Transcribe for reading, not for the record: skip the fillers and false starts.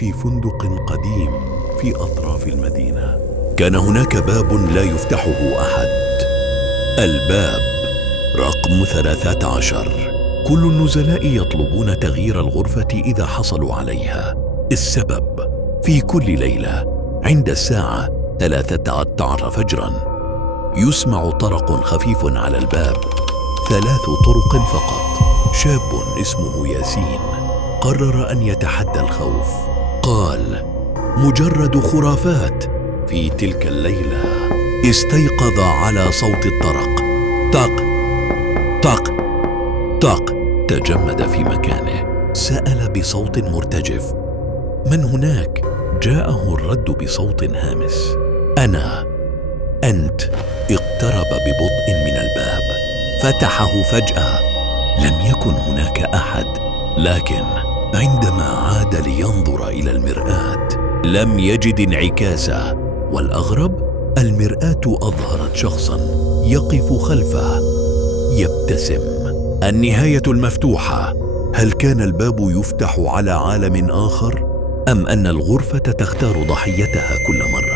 في فندق قديم في أطراف المدينة. كان هناك باب لا يفتحه أحد، الباب رقم 13. كل النزلاء يطلبون تغيير الغرفة إذا حصلوا عليها. السبب: في كل ليلة عند الساعة 13 فجراً يسمع طرق خفيف على الباب. 3 طرق فقط. شاب اسمه ياسين قرر أن يتحدى الخوف. قال: مجرد خرافات. في تلك الليلة استيقظ على صوت الطرق. طق طق طق. تجمد في مكانه. سأل بصوت مرتجف: من هناك؟ جاءه الرد بصوت هامس: أنا. أنت. اقترب ببطء من الباب، فتحه فجأة. لم يكن هناك أحد، لكن عندما عاد لينظر إلى المرآة لم يجد انعكاسه، والأغرب المرآة أظهرت شخصاً يقف خلفه يبتسم. النهاية المفتوحة. هل كان الباب يفتح على عالم آخر؟ أم أن الغرفة تختار ضحيتها كل مرة؟